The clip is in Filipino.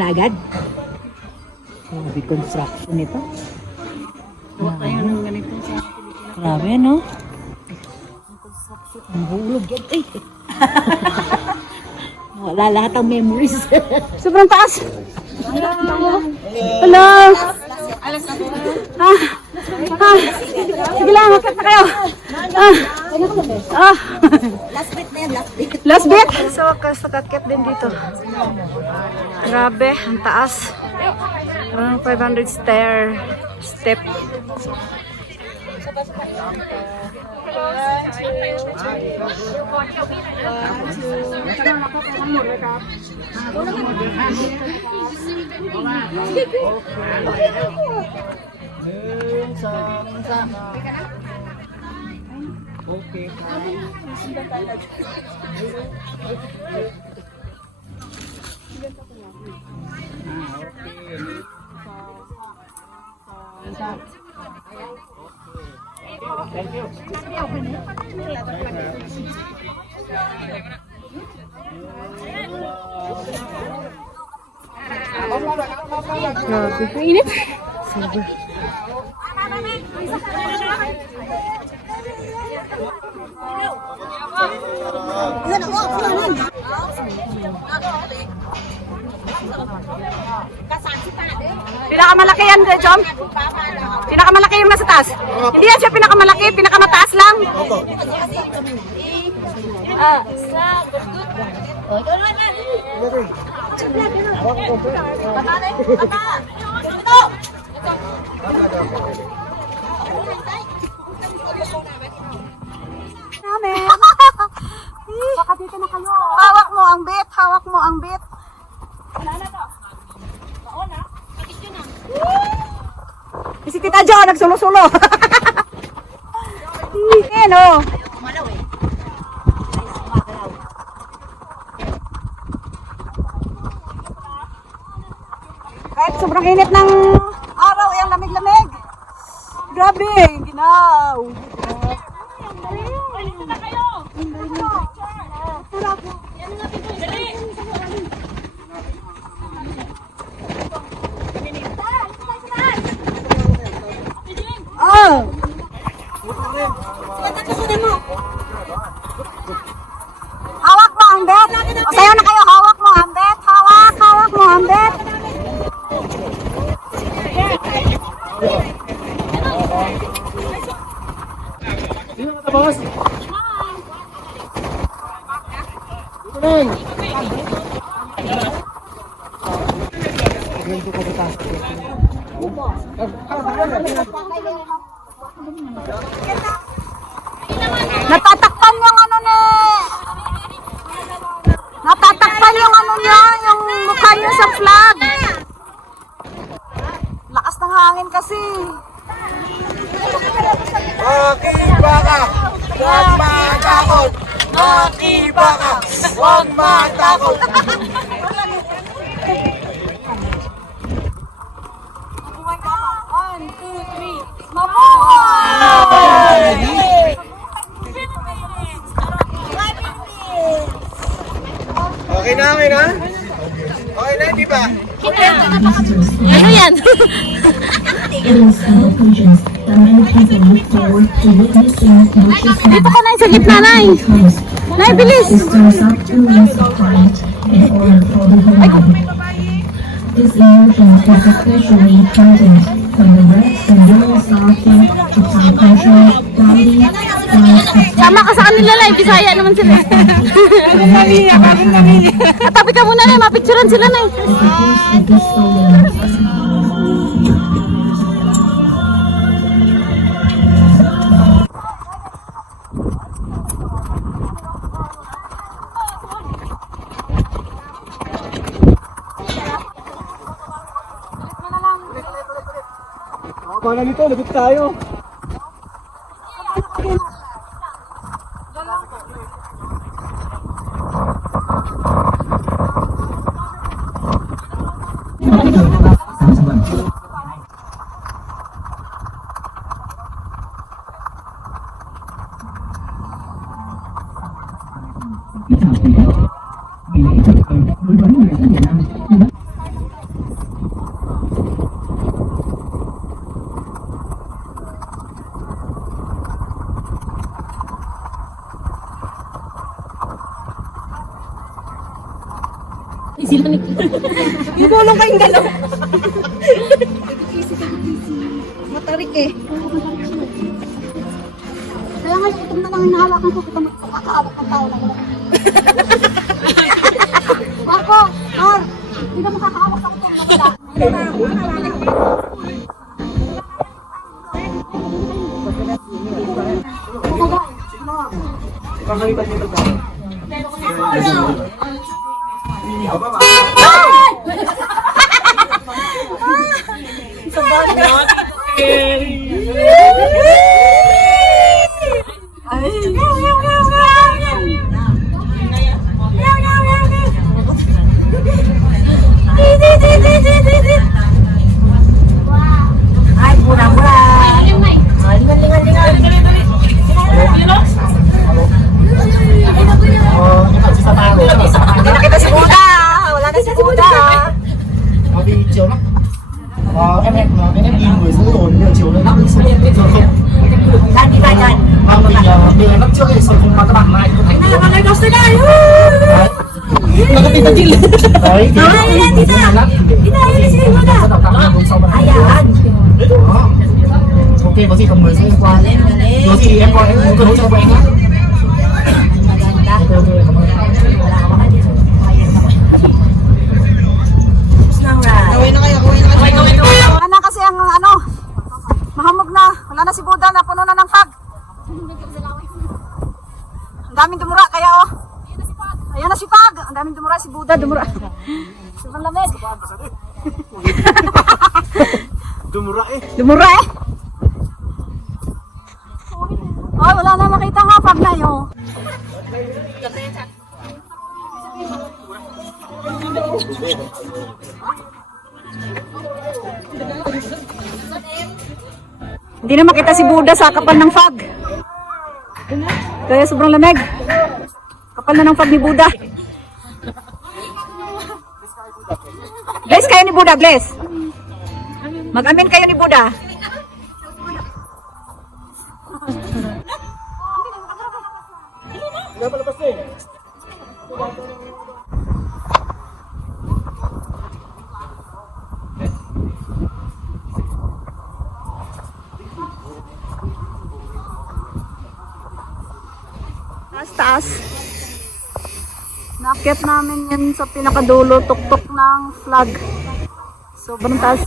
na agad. Grabe construction nito. Huwag tayo ng ganito sa Pilipinas. Grabe, no? Ang hulog yan. Ay! Wala lahat ang memories. Sobrang taas. Hello. Sige lang, makit na kayo. Last bit na yan, last bit. Last bit. So, nakakit din dito. Grabe, ang taas. 500 step. Okay. Thank you. Grabe, init. Sober. Pinakamalaki yan, Jom? Pinakamalaki yung nasa taas? Hindi yan siya pinakamalaki, pinakamataas lang. Baka dito na kayo. Hawak mo ang bit, hawak mo ang bit. Si Tita Jo, nagsulo-sulo. Ayan o. Kahit sobrang init ng araw, ay ang lamig-lamig. Grabe, ginaw. Oh! Hawak mo ang bet. O sayo na kayo, hawak mo ang bet. Hawak mo ang bet. Sino ka boss? Dito lang. Ganito ka ba? Natatakpan yung ano ni... Natatakpan yung ano niya, yung mukha niya sa flag. Lakas ng hangin kasi. Makiba ka! Huwag matakot! Makiba ka! Huwag matakot! One, two, three. Mabuhay! Okay na, okay na? Okay na, di ba? Ano yan? It is several regions that many people look forward to witnessing nature's Dito ka na sa gitna, Nay. Nay, bilis! systems up to means of current in order for the human. This immersion is especially important when the reds and yellows are here to time control, quality, Sama ka sa kanila, Nay. Bisaya naman sila. Katabi ka muna, Nay. Mapicturan sila, Nay. is the first of this solar system. Baka nito, lagot tayo. Gulong kayong dalawa. Matarik eh. Kaya nga, ito na lang hinahawakan ko. Ito makakaawak ng tao lang. Marco, Mar, hindi na makakaawak sa kuto. Ay, mura-mura. Hindi na kita si Buda. Wala na si Buda. Vì chiều lắm. Em nhìn người số rồi nhưng chiều nó nặng số giờ không. Đang đi lại dần. Mà mình năm trước thì sợ không mà các bạn lại không thấy. Này là mọi người có tới đây. Nó có tin tận tin. Đấy. Đi ra. Đi ra đi xin Buda. Bắt đầu tăng lên sau mà. Ai à? Đó. Ok, có gì cầm 10 sẽ qua. Có gì em gọi em cứ hỗ trợ của em nhé. Ok, ok, cảm ơn. Wala na kasi ang ano, mahamog na. Wala na si Buda na puno na ng fog. Ang daming dumura kaya oh. Ayan na si Fog. Ang daming dumura si Buda, dumura. Sobrang lamig. Dumura eh. Dumura eh. Oh, wala na makita nga Fog na yun. Hindi na makita si Buda sa kapal ng fog. Kaya sobrang lamig. Kapal na ng fog ni Buda. Bless kayo ni Buda, bless. Mag-amin kayo ni Buda. Taas. Nakit namin yan sa pinakadulo, tuktok ng flag. Sobrang taas.